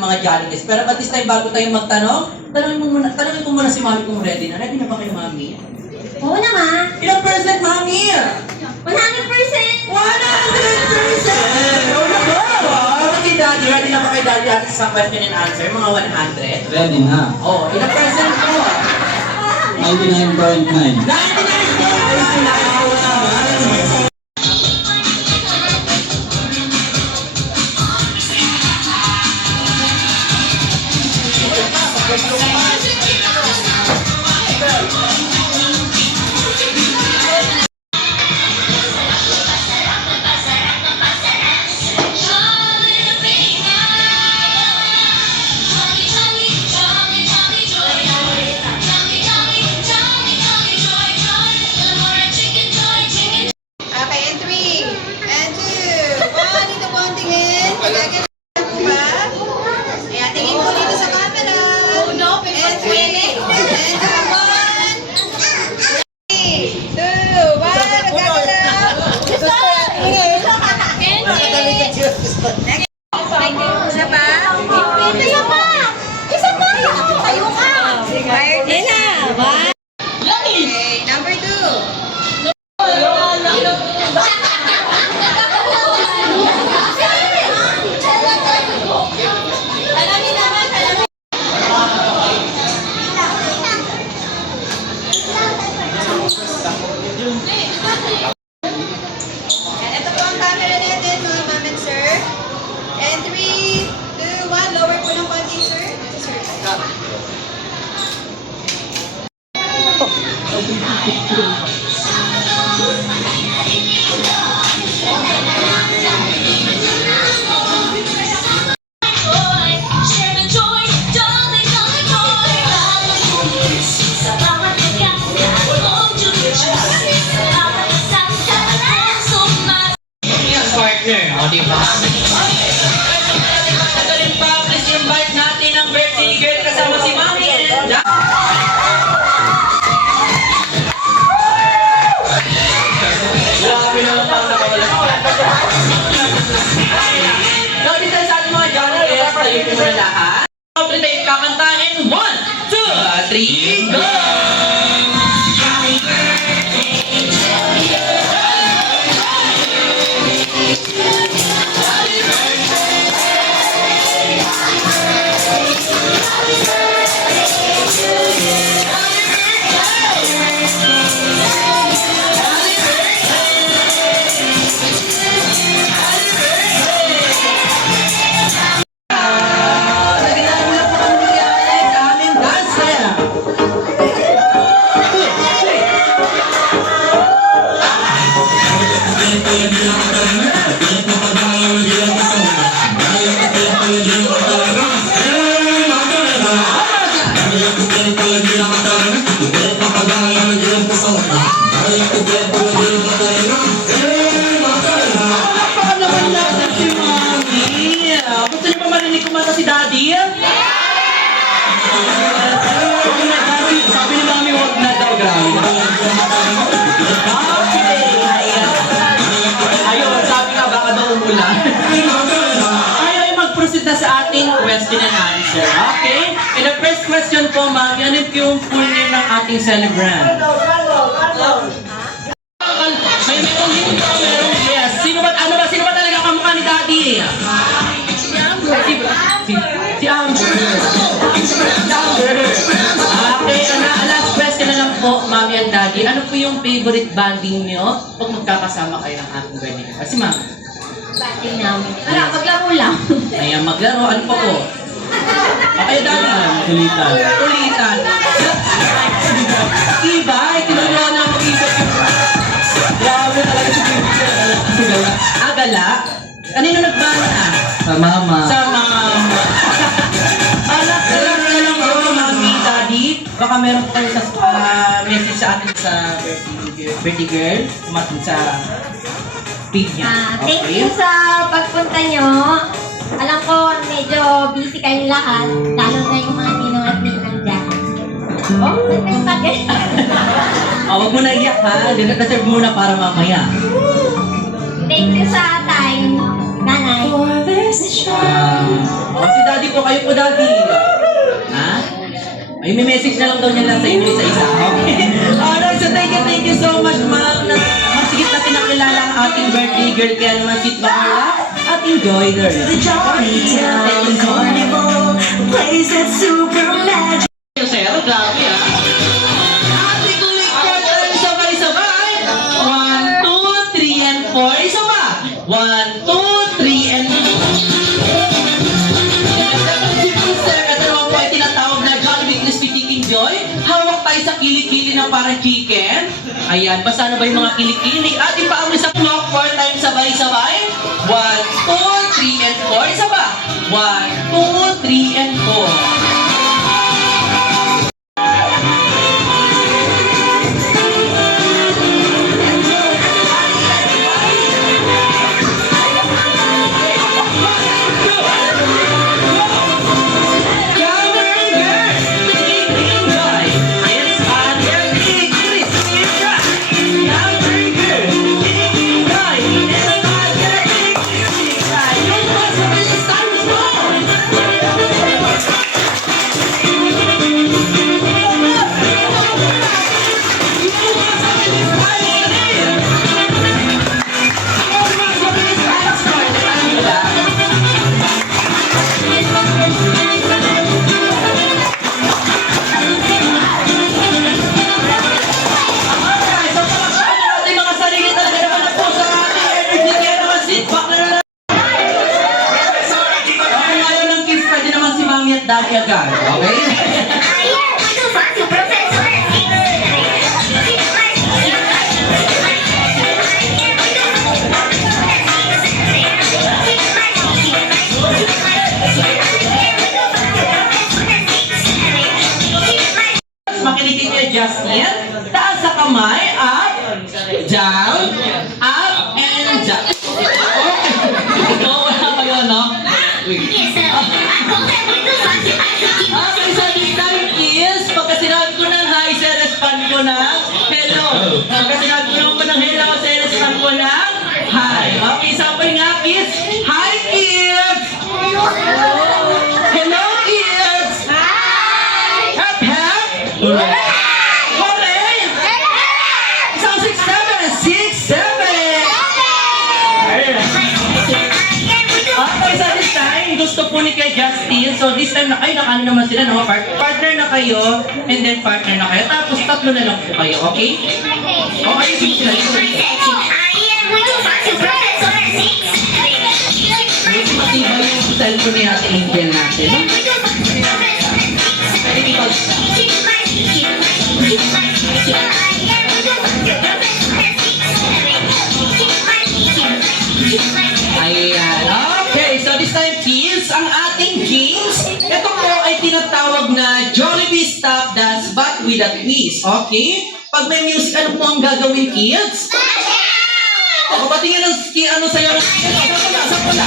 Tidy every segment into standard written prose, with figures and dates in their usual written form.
mga Jollibee. Pero at this time, bago tayo magtanong, tanongin ko muna si Mami kung ready na. Ready na ba kayo, Mami? Oo naman. Ilang percent, Mami? 100%! 100%! Oh, naku! Okay, Daddy, ready na ba kayo, Daddy, atin sa question and answer? Mga 100? Ready na. Oh, ilang percent po? 99.9. 99.9! Okay, and 3, and 2, 1, dito po ang tingin. Pagkagin ba? Ayan, tingin po dito sa camera. And 3, and 2, 1. 3, 2, 1, magkagalaw. Gusto ko lang tingin. Next. Isa pa? Isa pa! Isa pa! Tayo ka! Sige na! Okay, number 2. Ito po ang camera natin, mga ma'am and sir. And 3, 2, 1, lower po ng konti, sir. Sir. Yes, partner. O, diba? Nagaling pa, please invite natin ang birthday girl kasama si Mami and Dad. Grabe naman parang nakawala. So, dito sa ating mga Johnny Guest, tayo po na lahat. Complete kakantahin. 1, 2, 3, go! Gusto niyo pa marinig kumanta si Daddy? Sabi ni Mami, huwag na daw, grabe. Okay. Ayun, sabi nga, baka daw umulan. Ay, mag-proceed na sa ating question and answer. Okay? And the first question po, Mami, ano yung full name ng ating celebrant? May merong hindi pa, merong yes. Sino ba talaga kamukha ni Daddy? Si Amber. Okay, last question na lang po, Mami and Daddy. Ano po yung favorite banding nyo pag magkakasama kayo ng ating birthday? Kasi Ma'am. Bating namin. Wala, maglaro lang. Ayan, maglaro. Ano pa po? Okay, Daddy. Kulitan. Ulitan. Ibay, tinuruan na mag-ibay. Grabe talaga si Ibay. Agala? Kanino nagbana? Sa mama. Sa mama. Anak, lang po, Mami, Daddy. Baka meron po kayo sa message sa atin sa birthday girl. Kumatin sa page niya. Thank you sa pagpunta nyo. Alam ko, medyo busy kayong lahat. Lalo na yung mga ninong at ninang dyan. Oh, ba't may bagay? Huwag mo na iyak ha. Deserve muna para mamaya. Thank you sa time, nanay. Si daddy po, kayo po daddy. Ha? Ay, may message na lang daw niya lang sa inyo isa-isa. Okay? Alright, so thank you so much, ma'am. Masigit na pinakilala ang ating birthday girl. Kaya naman sit back, relax, at enjoy the rest. The Jolly Town Carnival, place that's super magic. Sir, grabe ah. Ating ulit tayo sabay-sabay. 1, 2, 3, and 4. Isa pa. 1, 2, 3, and... Sir, ito naman po ay tinatawag na Jollibee Crispy Chicken Joy. Hawak tayo sa kilikili na parang chicken. Ayan, basta na ba yung mga kilikili? At ipaamli sa clock 4 times sabay-sabay. 1, 2, 3, and 4. Isa pa. 1, 2, 3, and 4. Daddy agad, okay? Makinig niyo, Justin. Taas sa kamay, up, down, up, and down. Okay. Wala kayo, no? Okay, so this time is, pagka sinabi ko ng hi, respond ko ng hello. Pagka sinabi ko naman ng hello, respond ko ng hi. Okay, sabay nga kids. Hi kids! Hello kids! Hi! Hep hep! Hooray! Hooray! Isang 6, 7! 6, 7! Okay, so this time, gusto po ni kay Justin. So this time, ay, nakano naman sila, no? Partner na kayo, and then partner na kayo. Tapos tatlo na lang po kayo, okay? Okay, sige sila. Matibay yung cellphone ni Ate Angel natin, no? Pwede dito. Ayan. Okay, so this time, kids, ang ating games, ito po ay tinatawag na Jollibee Stop Dance but with a twist. Okay? Pag may music, ano po ang gagawin, kids? O, patingin ano sa'yo. Saan po na?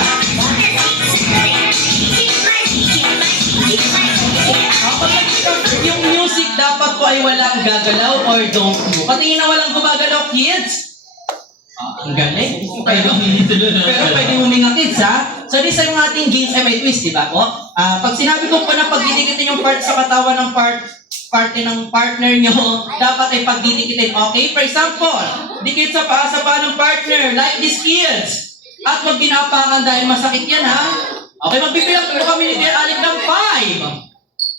Yung music dapat po ay walang gagalaw or don't move. Patingin na walang gumagalaw, kids. Ang galing. Pero pwede huminga kids, ha? So, this ay yung ating games ay may twist, di ba po? Pag sinabi ko po na pagdidikitin yung part sa katawan ng parte ng partner nyo, dapat ay pagdidikitin. Okay? For example, dikit sa paa ng partner, like this kids. At huwag ginapakan dahil masakit yan, ha? Okay, magbibilang po kami ni Dear Alec ng 5,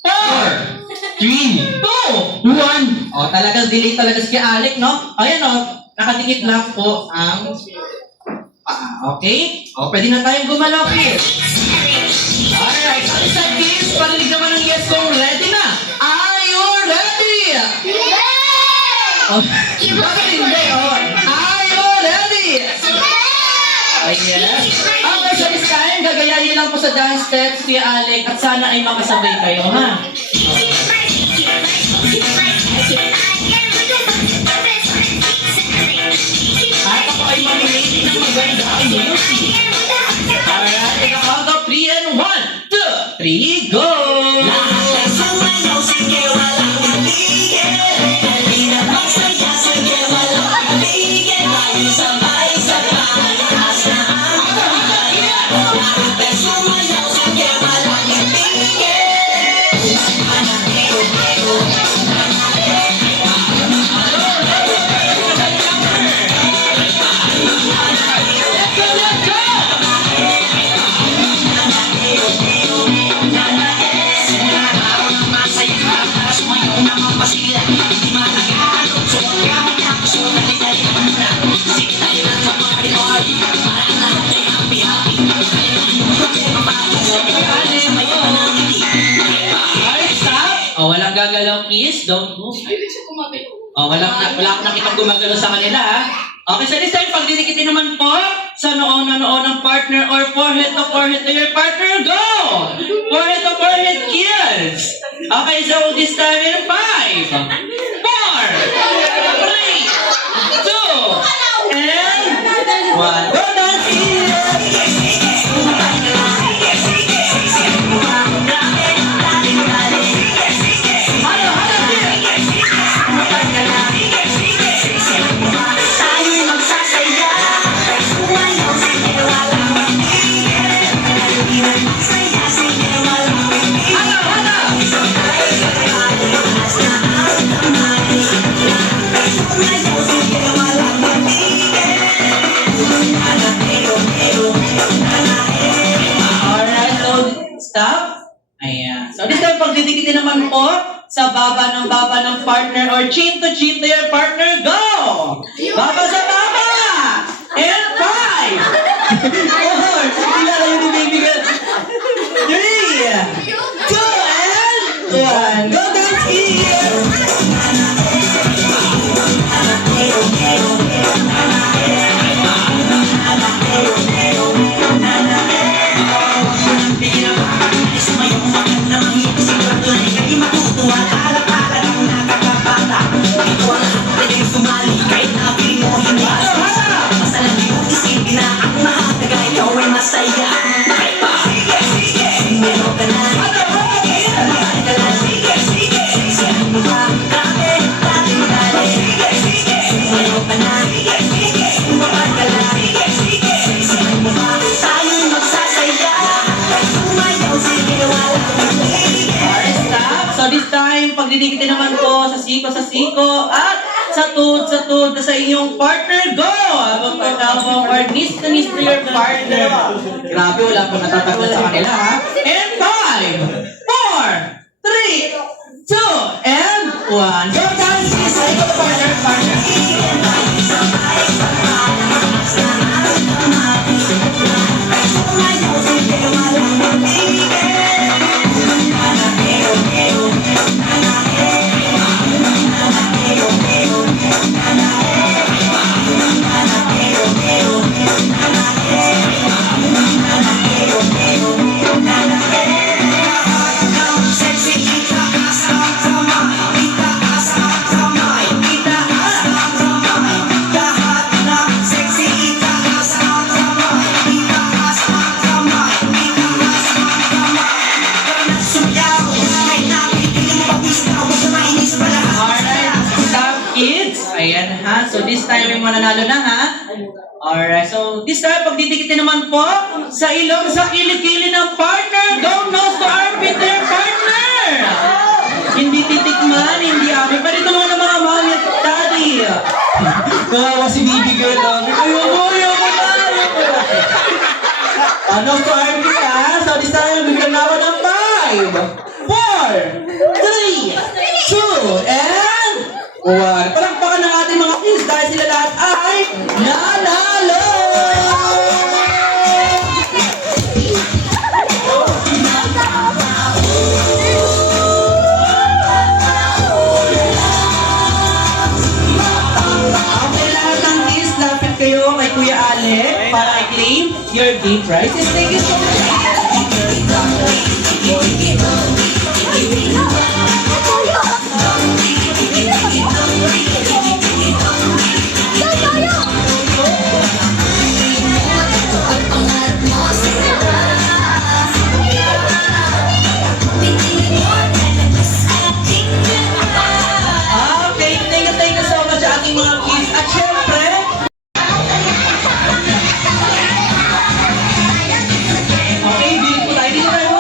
4, 3, 2, 1. O, talagang delay talaga si Alec, no? Ayan, o. Nakadikit lang po ang okay? O, pwede na tayong gumalaw, kids. Alright, so isa, kids, parinig naman ng yes kung ready na. Are you ready? Yeah! Oh, bakit hindi? Oh, are you ready? Ayan. Okay, so this time, gagayahin lang po sa dance steps si Alec at sana ay makasabay kayo, ha? At ako ay mamimili ng maganda ang music. Alright, in the count of 3 and 1, 2, 3, go! Sabay-sabay, sabay-sabay, Please don't move. Oh, wala akong nakitang gumagalo sa kanila, ha? Okay, so this time, pagdidikitin naman po sa noo ng partner or forehead to your partner. Go! Forehead to forehead kiss. Okay, so this time in 5, 4, 3, 2, and 1. Go, Nancy! Tayo'y magsasaya. Sumayaw, sige, walang mamigil. Saya, sige, walang mamigil. Malakas na ang kamay. Sumayaw, sige, walang mamigil. Alright, so stop. Ayan. So this time, pagdidikitin naman po sa baba ng partner or chin to your partner. Go! Baba sa baba! And 5, 4, kilala yun ni baby girl. 3, 2, and 1. Go, Nancy! Sumayong magandang ngiti, sigurado na ika'y matutuwa. Alak-alak ang nakakabata. Ito ang lahat pwedeng sumali. Kahit na piling mo hindi. Basta lang iyong isipin na ang mahalaga, ikaw ay masaya. Kahit pa, meron ka na. Mahal ka na. Sabihin mo ba, grabe, dating dali. Meron ka na. Mahal ka na. Sabihin mo ba, tayo'y magsasaya. Sumayaw, sige, walang mamigil. Alright, stop. So this time, pagdidikitin naman po sa siko at sa tuhod sa inyong partner. Go! Abang pag-abang or knees to your partner. Grabe, wala po natataglan sa kanila, ha? And 5, 4, 3, 2, and 1. Go, Nancy! Sa iyong partner. Sumayaw, sige, walang mamigil. Sexy, itaas ang kamay. Itaas ang kamay. Itaas ang kamay. Lahat ng sexy, itaas ang kamay. Itaas ang kamay. Itaas ang kamay. Karang sumayaw, kahit napipiling mo pag-isaw, huwag na mainis pa lahat. Alright, stop, kids. Ayan, ha? So this time, may mananalo na, ha? Alright, so this time, pagdidikitin naman po sa ilong, sa kilikili ng partner. Go nose to armpit to your partner. Hindi titikman, hindi amin. Pero ito naman ang mga mami at daddy. Kawawa si baby girl. Ayaw mo na. Nose to armpit, ha? So this time, bigyan na ako ng 5, 4, 3, 2, and 1. Palakpakan ng ating mga kids dahil sila lahat ay nanalo! Okay, lahat ng kids, lapit kayo kay Kuya Ale para i-claim your game prizes. Thank you so much. Okay, thank you so much sa ating mga kids. At syempre, okay, bilog po tayo dito tayo.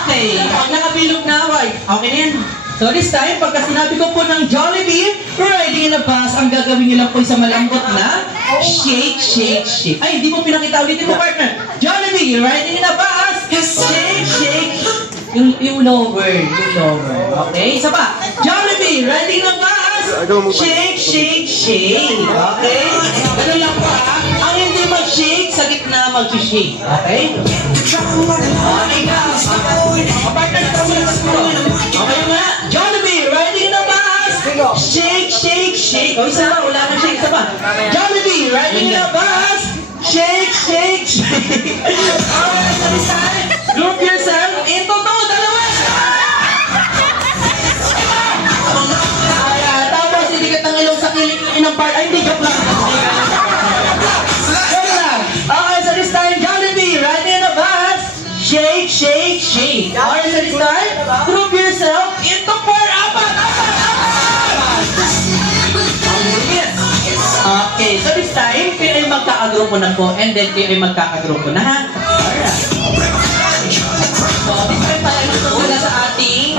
Okay, pag nakabilog na, white. Okay na yan. So this time, pagka sinabi ko po ng Jollibee, riding in a bus, ang gagawin niyo lang po sa malambot na shake, shake, shake. Ay, hindi mo pinakita ulitin mo, partner. Jollibee, riding in a bus, shake, shake. Yung lower. Okay, isa pa. Jollibee, riding in a bus, shake, shake, shake. Okay? Ganun lang po, ha? Ang hindi mag-shake, sa gitna mag-shake. Okay? Okay, ka. Partner, ito mo na. Okay nga. Jollibee, riding in a bus. Shake, shake, shake. O, isa pa, wala nang shake. Isa pa. Jollibee, riding in a bus. Shake, shake, shake. Alright, Sarisay. Group yourself into two. Dalawa. Tapos, hindi ka tang ilong sa inang part. Ay, hindi, joke lang. Joke lang. Okay, so this time, Jollibee, riding in a bus. Shake, shake, shake. Alright, so this time, group yourself into four. Apat. Yes. Okay, so this time, kayo ay magkakagrupo na po and then kayo ay magkakagrupo na ha. Alright. So, this time tayo magsusunod sa ating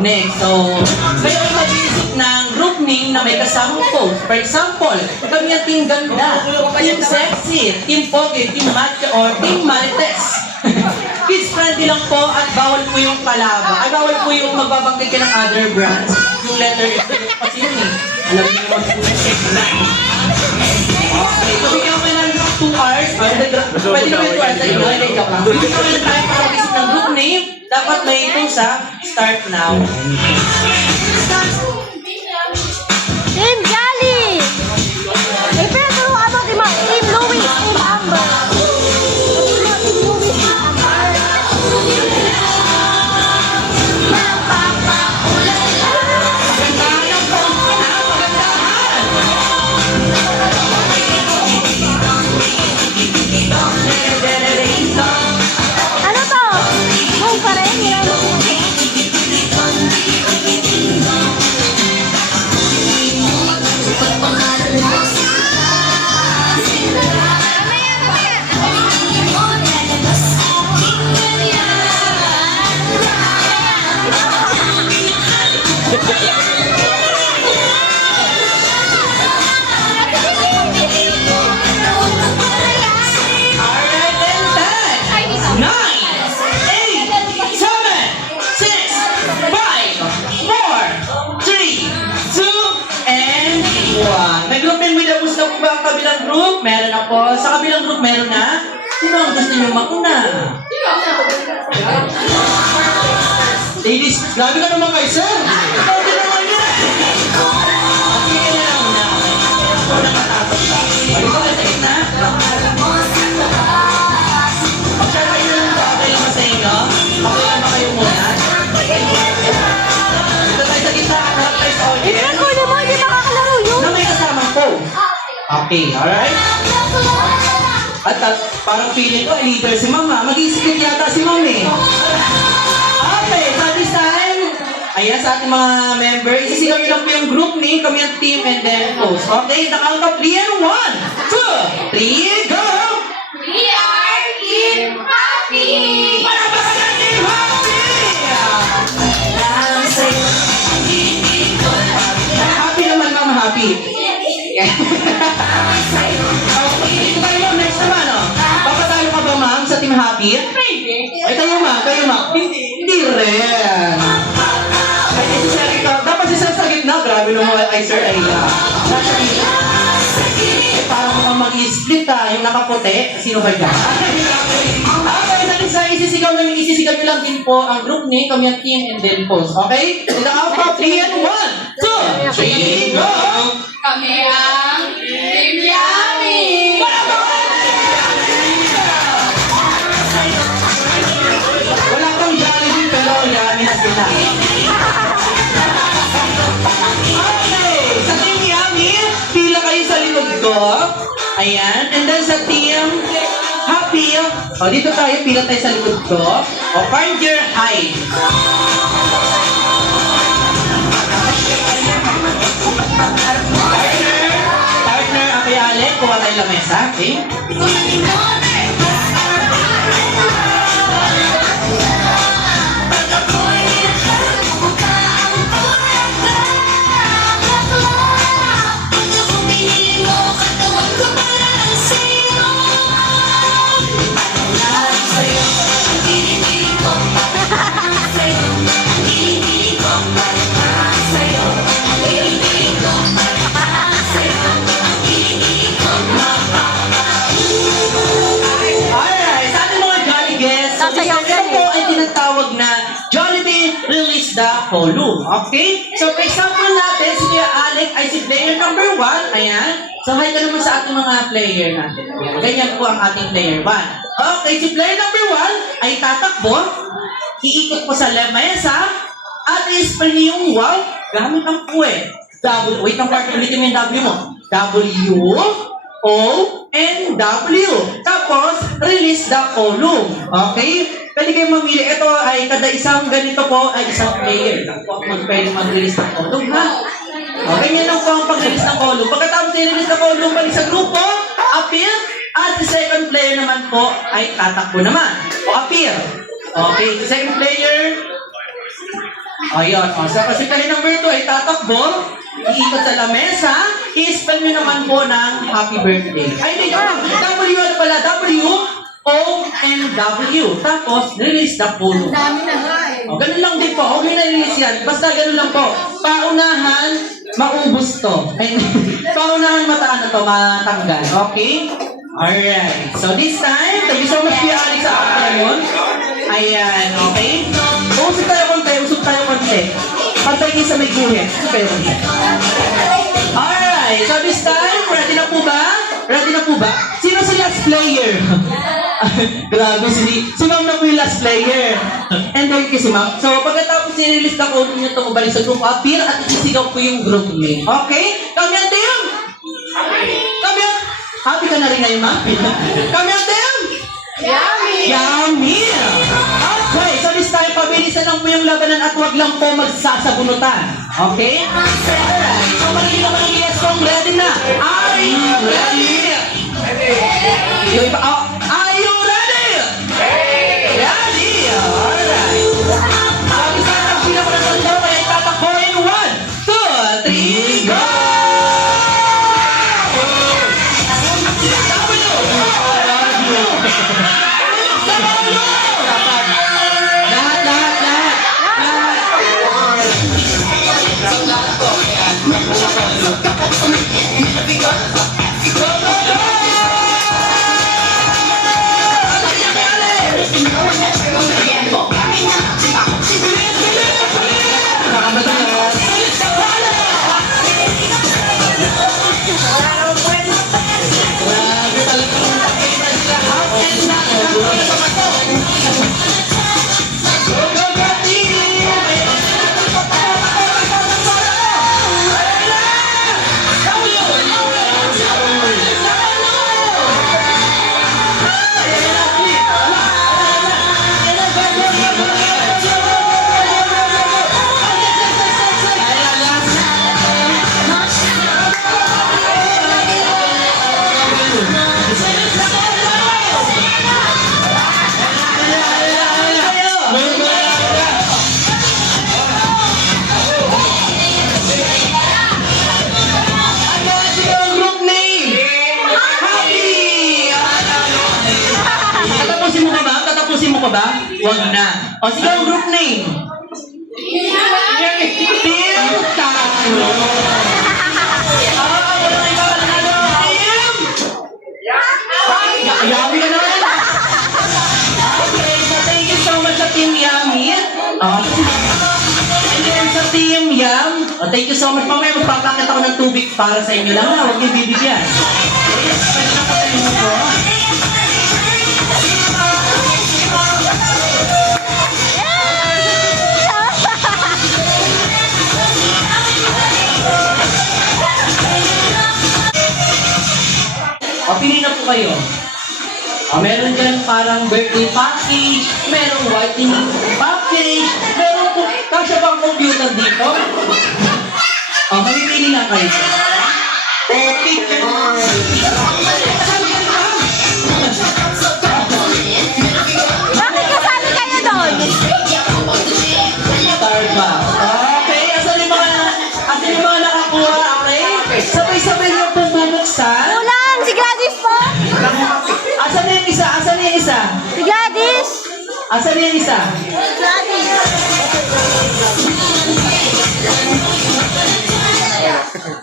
next. So, kayo ay mag-isip ng group name na may kasamang pose. For example, kami ang team ganda, team sexy, team pogi, team macho, or team marites. Kids friendly lang po at bawal po yung palaba. Ay, bawal po yung magbabanggit ka ng other brands. Yung letter S kasi yun eh. Alam niyo naman po yung okay, so bigyan ko ng 2 hours. Pwede naman yung 2 hours. Ay, hindi, joke lang. Bigyan ko ng time para mag-isip ng group name. Dapat may ito sa start now. Team Jolly! May pinaturo ka ba Team Louis, Team Amber? Team Louis, Team Amber. Ano to? Move pa rin? Alright, then 10, 9, 8, 7, 6, 5, 4, 3, 2, and 1. May group and with the boost na po ba ang kabilang group? Meron na po. Sa kabilang group, meron na. Sino ang gusto niyo mauna? Ladies, grabe ka naman kay sir. Grabe naman yan. Okay, yan na una. Ikaw na matapos ka. Ikaw na sa gitna. Share kayo lang ba? Okay lang ba sa inyo? Okay lang ba kayo muna? Dito tayo sa gitna. Harap tayo sa audience. Kunin mo, hindi makakalaro yun. Na may kasamang phone. Okay, alright? At parang feeling ko, leader si mama. Mag-iisip yata si mami. Okay, so this time, ayan sa ating mga member, isisigaw nyo lang po yung group name, kami ang team, and then close. Okay, the count of 3 and 1, 2, 3, go! We are Team Happy! Palakpakan ang Team Happy! Happy naman, mama, happy. Dito tayo ma'am, next naman, oh. Papatalo ka ba, ma'am, sa Team Happy? Ay, kayo, ma'am. Hindi rin. Ay, si Sir ikaw. Dapat si Sir sa gitna. Grabe naman. Ay, Sir, ay, nasa gitna. Eh, parang mukhang mag-i-split, yung nakaputi. Sino ba dyan? Okay, sa isa, isisigaw nyo lang din po ang group name, kami ang team, and then post. Okay? In the count of 3 and 1, 2, 3, go! Kami ang Team Yummy! Wala pang Jollibee, pero yummy na sila. Okay, sa Team Yummy, pila kayo sa likod ko. Ayan, and then sa Team Happy, o dito tayo, pila tayo sa likod ko. O find your height. Partner, okay, Alec, kuha tayo lamesa, okay? column. Okay? So, for example natin, si Kuya Alec ay si player number 1. Ayan. So, hi ka naman sa ating mga player natin. Ayan. Ganyan po ang ating player 1. Okay, si player number 1 ay tatakbo, iikot po sa lamesa, at i-spell niyo yung wow gamit ang puwe. Wait ng part, ulitin mo yung W mo. W-O-N-W. Tapos, release the column. Okay? Pwede kayo mamili. Ito ay kada isang ganito po ay isang player. Pwede mag-release ng column, ha? Okay, yan lang po ang pag-release ng column. Pagkatapos i-release ng column, balik sa grupo, appear, at the second player naman po ay tatakbo naman. O appear. Okay, the second player, ayun. So, kasi player number 2 ay tatakbo, iikot sa lamesa, i-spell nyo naman po ng happy birthday. Ay, hindi ka. W ano pala? W-O-N-W. Tapos, release the column. Dami na nga eh. O, ganun lang din po. Huwag nyo na-release yan. Basta ganun lang po. Paunahan, maubos to. Ay, paunahan mataan na to, matanggal. Okay? Alright. So, this time, thank you so much, Kuya Alex, sa afternoon. Ayan, okay? Usap tayo konti. Pantay niyo sa may guhit. Usap tayo konti. Alright. So, this time, ready na po ba? Sino si last player? Grabe, si Ma'am na po yung last player. And then si Ma'am. So, pagkatapos i-release na ko nyo itong ubalik sa group appear at isisigaw ko yung group name. Okay? Kami ang team! Happy ka na rin ngayon, Ma'am? Kami ang team! Yummy! Okay, so this time, pabilisan lang po yung labanan at wag lang po magsasabunutan. Okay? Alright, so manigil song, ready na? Are you ready? Yung iba, are you ready? Ready! Alright. Sabi sa akin, pinakamatanda, kaya itatakbo in 1, 2, 3, go! Tatapusin mo ka ba? Huwag na. O, sige ang group name. Team Tatlo. Walang iba ka na Team? Yummy ka naman. Okay, so thank you so much sa Team Yummy. And then sa Team Yum, thank you so much. Mamaya magpapakit ako ng tubig para sa inyo lang. Huwag niyo bibigyan. Okay, pwede na patayin mo po. O, pili na po kayo. O, meron dyan parang birthday package, merong whitening package, meron po, kasya bang computer dito? O, mamipili na kayo. O, pick your Bakit kasali kayo doon? Starbucks. Okay, asan yung mga nakakuha, okay? Sabay-sabay nyo pong bubuksan. Ulan, si Gladys po. Asan na yung isa? Si Gladys. Asan na yung isa? Gladys.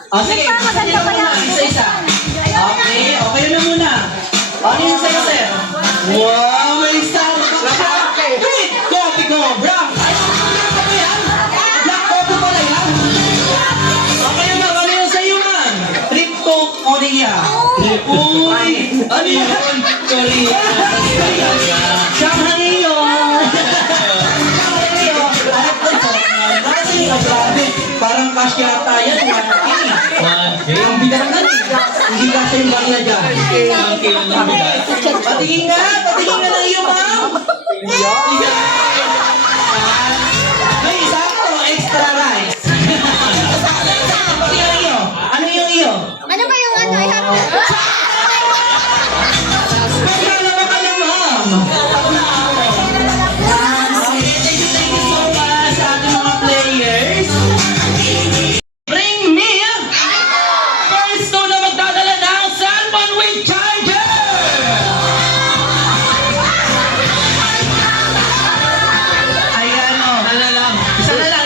O, sige. Maganda pa yan. Isa-isa. Okay, okay na muna. Ano yung sa'yo, sir? Wow, may Starbucks. Wait, coffee ko, bro. Ay, ano ba yan? Sorry. Shanghai yun! Grabe, parang cash yata yan. 1K. Ang bigat na rin. Hindi kasi yung bakla dyan. 1K lang bigat. Patingin nga na iyo, ma'am! May isa ko, extra rice. Ano yung iyo? Ano ba yung ano? Iharap na. Magkalawa ka na, ma'am. Okay, thank you so much sa ating mga players. Bring me first to na magdadala ng cellphone with charger! Ayan o. Isa na lang.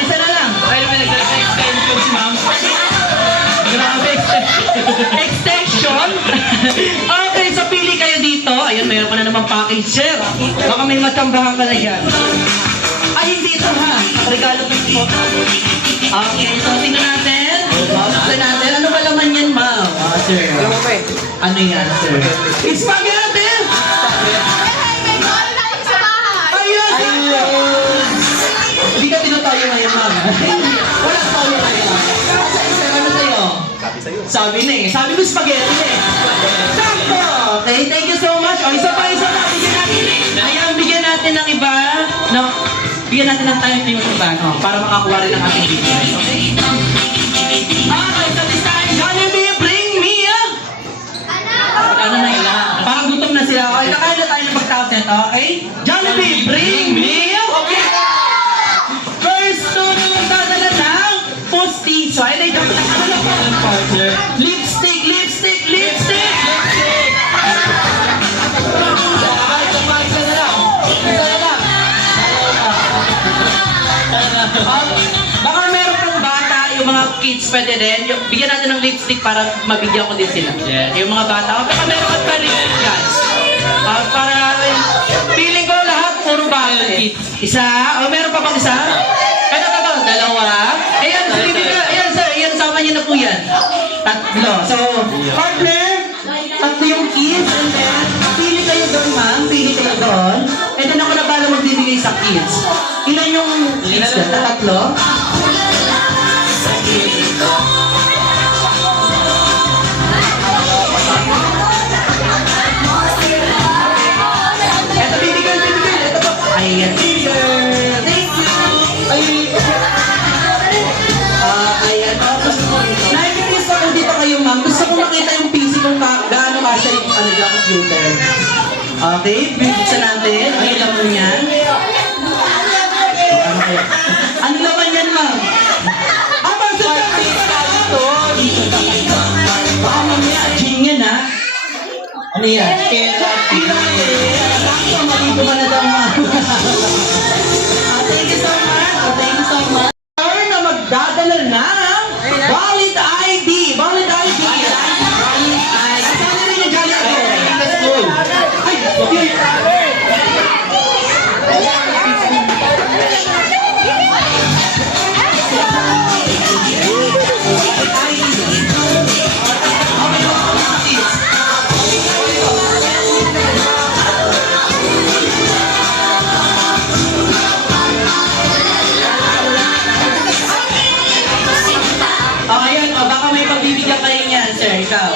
Ay, may nag-extension si ma'am. Grabe, extension. Okay, so pili kayo dito. Ayun, mayroon ka na naman package, sir. Baka may matambahan ka na dyan. Ay, hindi ito ha. Regalo ko ito. Okay, so tingnan natin. Tingnan natin. Ano ba laman yan, ma'am? Sir. Ano yan, sir? Spaghetti! May ball na lang sa bahay. Ayun! Hindi ka tinatayo ngayon, ma'am. Wala tayo ngayon. Sir, ano sa'yo? Sabi na eh. Sabi ko spaghetti eh. Sakto! Okay, thank you so much. O, isa pa. Bigyan natin. Ayan, bigyan natin ng iba. No? Bigyan natin ng time frame ng iba, no? Para makakuha rin ng ating video. Okay? Okay, so this time, Jollibee, bring me ano na yun? Parang gutom na sila. Okay, kakain na tayo ng pagtawag nito, okay? Jollibee, bring me okay? First to na magdadala ng postizo. Ay, na dapat ano po? Lipstick! Baka meron pang bata, yung mga kids pwede din. Bigyan natin ng lipstick para mabigyan ko din sila. Yeah. Yung mga bata. Baka meron ka pa rin guys. Para feeling ko lahat puro bata kids. Isa? O meron pa bang isa? Ito. Dalawa. Ayan, ayan sir. Ayan, sama niyo na po yan. Tatlo. So, partner, tatlo yung kids. And then, pili kayo doon, ma'am. Pili kayo doon. And then ako na bala magbibigay sa kids. Ilan yung kids doon? Tatlo? Ito, baby girl. Ito po. Ayan, baby girl. Thank you. Ayan. Nakikinis ako dito kayo, ma'am. Gusto ko makita yung PC kung gaano kasya yung computer. Okay, bibuksan natin. Ano laman yan? Ano laman yan, ma'am? Baka mamaya, gin yan, ha? Ano yan? Malito ka na daw, ma'am. Thank you so much. Turn na magdadala ng Valid ID. Valid ID. Kasama rin yung Jollibee. Ay, yun. Baka may pagbibigyan kayo niyan, sir. Ikaw.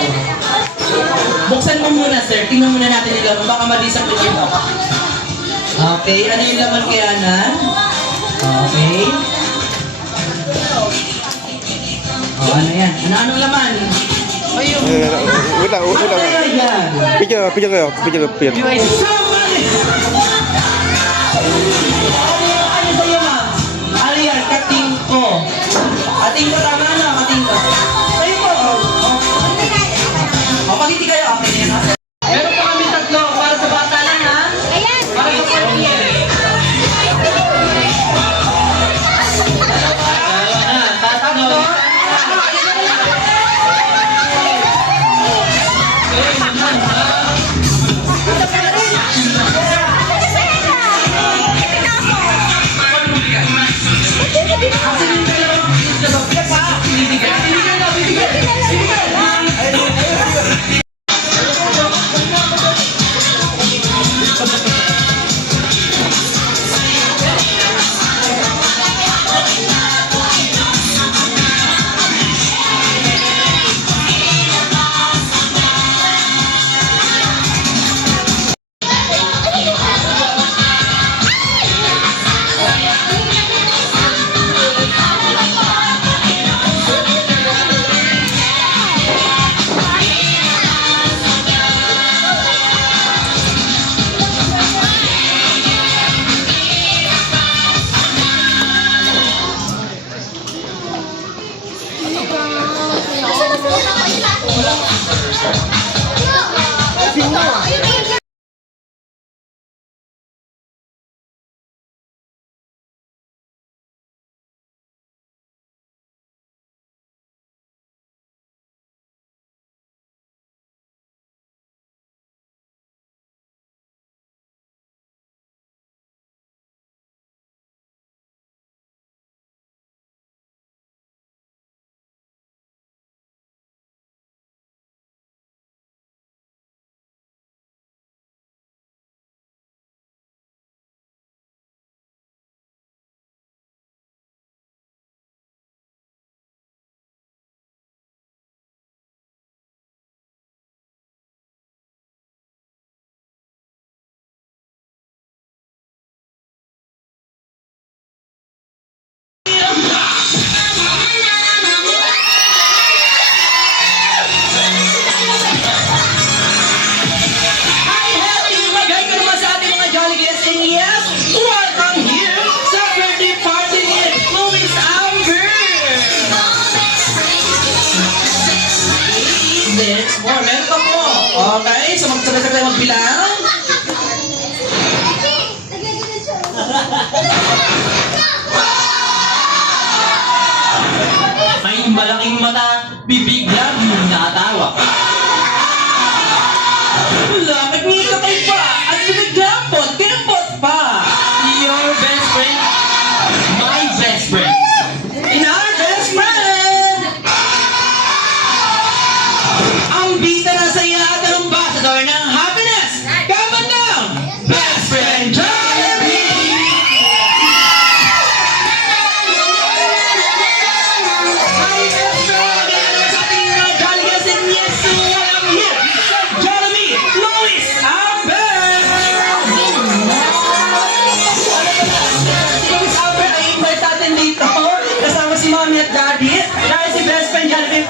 Buksan mo muna, sir. Tingnan muna natin yung laman. Baka ma-disappoint mo. Okay. Ano yung laman kaya na? Okay. Ano yan? Anong laman? Ayun. Wait lang. Ano kaya yan? Picture kayo. Anyway, somebody! Ano sa'yo, ma'am? Ano yan? Kating ko. Kating ko, tama na. Kating ko. Sa'yo po. Pagiti kayo. Okay na yan. Meron pa kami tatlo. Para sa bata lang, ha? Ayan. Para sa pamilya. Tatlo.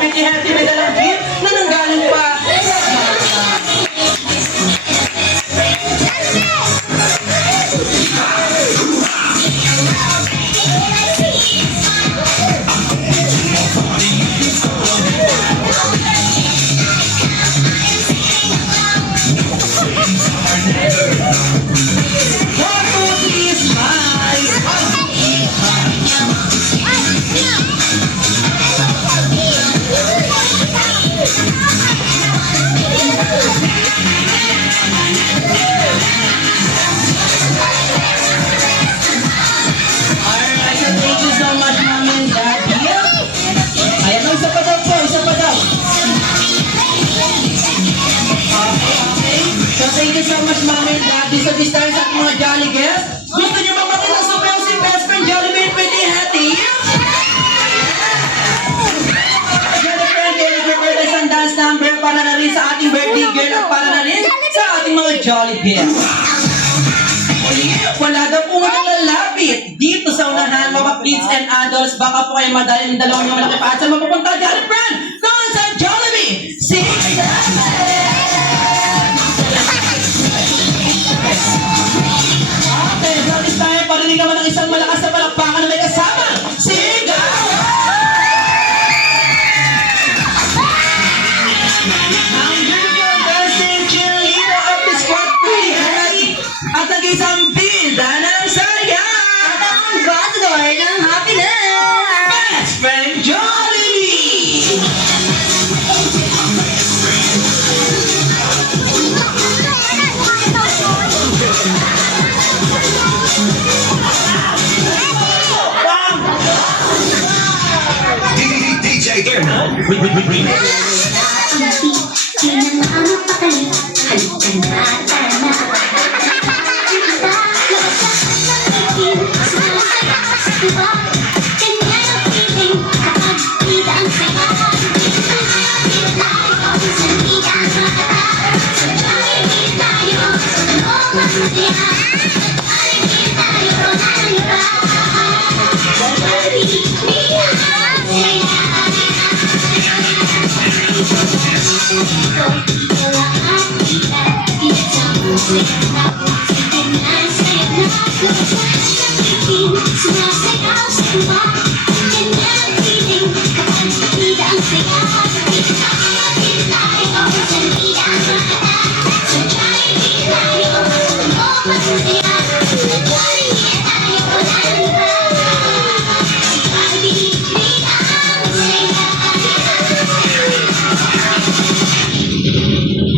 Pretty Happy may dalang gift na nanggaling pa. One, two, three, smile. Alright, so thank you so much, Mom and Daddy. Ayan, isa pa daw po, isa pa daw. Okay. So thank you so much, Mom and Daddy. So this time sa ating mga jolly guests, gusto niyo bang makita sa mga si best friend Jollibee Pretty Hattie? Jennifer and Jennifer, birthday and dance number para na rin sa ating birthday girl at para na rin sa ating mga jolly guests. Wala daw po mga lalapit dito sa unahan, mga kids and adults. Baka po kayo madali ng dalawang yung malaki pa. At saan mapupunta, Jolly Friend? Doon sa Jollibee! 6, 7! Okay, so this time, parinig naman ng isang malakas na palakpakan na may kasama. Sigaw! Ang beautiful dancing cheerleader of the squad, Pretty Hattie, at nag-isang bida ng saya. At ang ambassador ng happiness! Best Friend Jollibee! DJ Erna.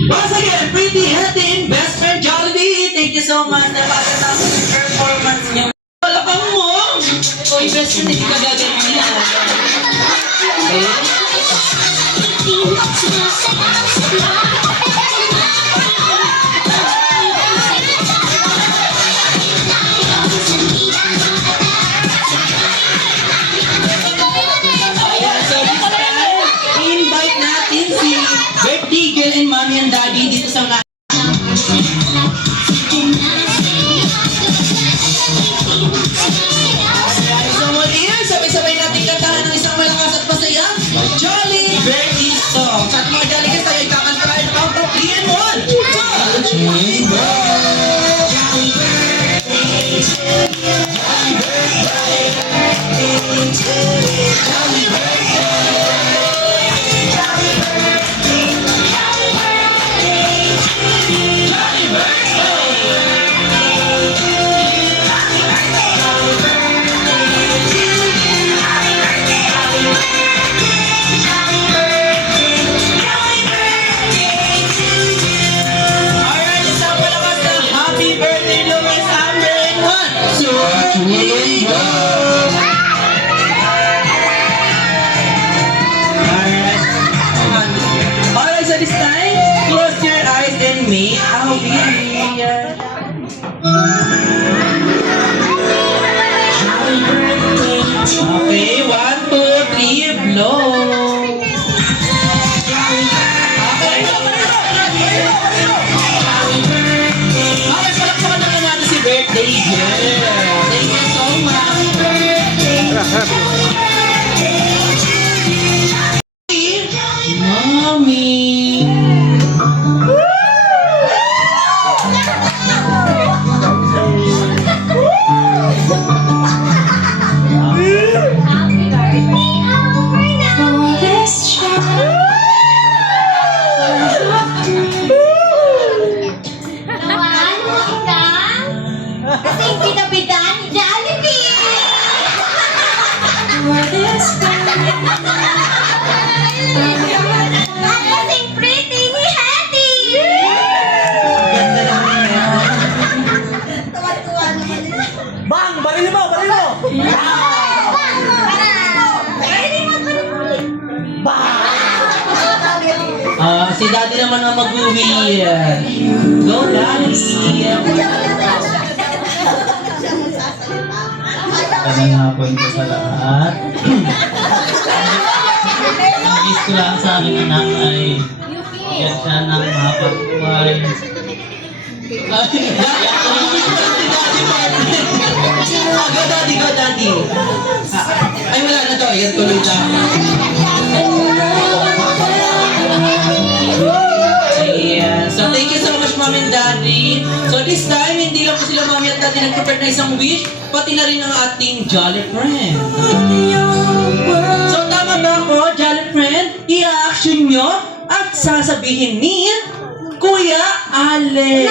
Once again, Pretty Hattie, Best Friend Jollibee. Thank you so much. Napakatapos yung performance niyo. Palakang mo! Oy, best friend, hindi ka gagawin niya. Okay? Ayan, so this time, i-invite natin si birthday girl and mommy and daddy dito sa mga so muli, sabay-sabay natin kantahan ng isang malakas at masaya Jolly Birthday Song. Sa ating mga Jolly guys, tayo ikakantahan ng count of 3 and 1. 2, Alright, isang malakas na happy birthday, Lucas Amber and 1, 2, 3, go! Alright, so this time, close your eyes and may I'll be here. Okay, 1, 2, 3, blow. Okay, palakpakan naman natin si birthday girl. Thank you so much. Si Daddy naman ang mag-uwi. Go, Daddy! Magandang hapon po sa lahat. Ang wish ko lang sa aking anak ay bigyan siya ng mahabang buhay. Go, Daddy! Go, Daddy! Ay, wala na to. Ayan, tuloy na. Ayan. So, thank you so much, Mom and Daddy. So, this time, hindi lang po sila Mommy at Daddy nag-prepare na isang wish, pati na rin ang ating Jolly Friend. So, tama ba ako, Jolly Friend? I-action nyo at sasabihin ni Kuya Ale.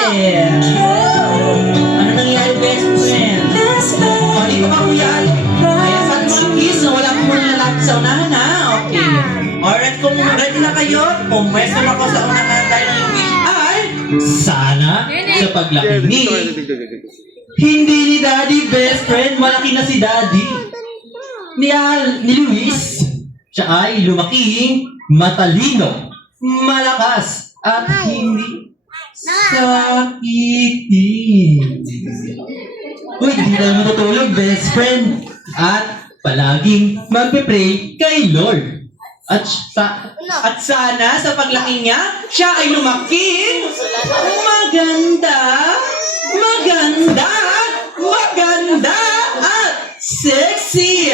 Ano nangyari, best friend? O, di pa ba, Kuya Ale? Kaya sa ating mga kiss, wala po muna lalapit sa unahan, ha? Okay. Alright, kung ready na kayo, pumwesto na ko sa unahan dahil ang wish ay sana sa paglaki ni hindi ni Daddy, best friend, malaki na si Daddy. Ni Luis, siya ay lumaking matalino, malakas, at hindi sakitin. Uy, hindi tayo matutulog, best friend. At palaging magpe-pray kay Lord. At sana sa paglaki niya, siya ay lumaking maganda, at sexy!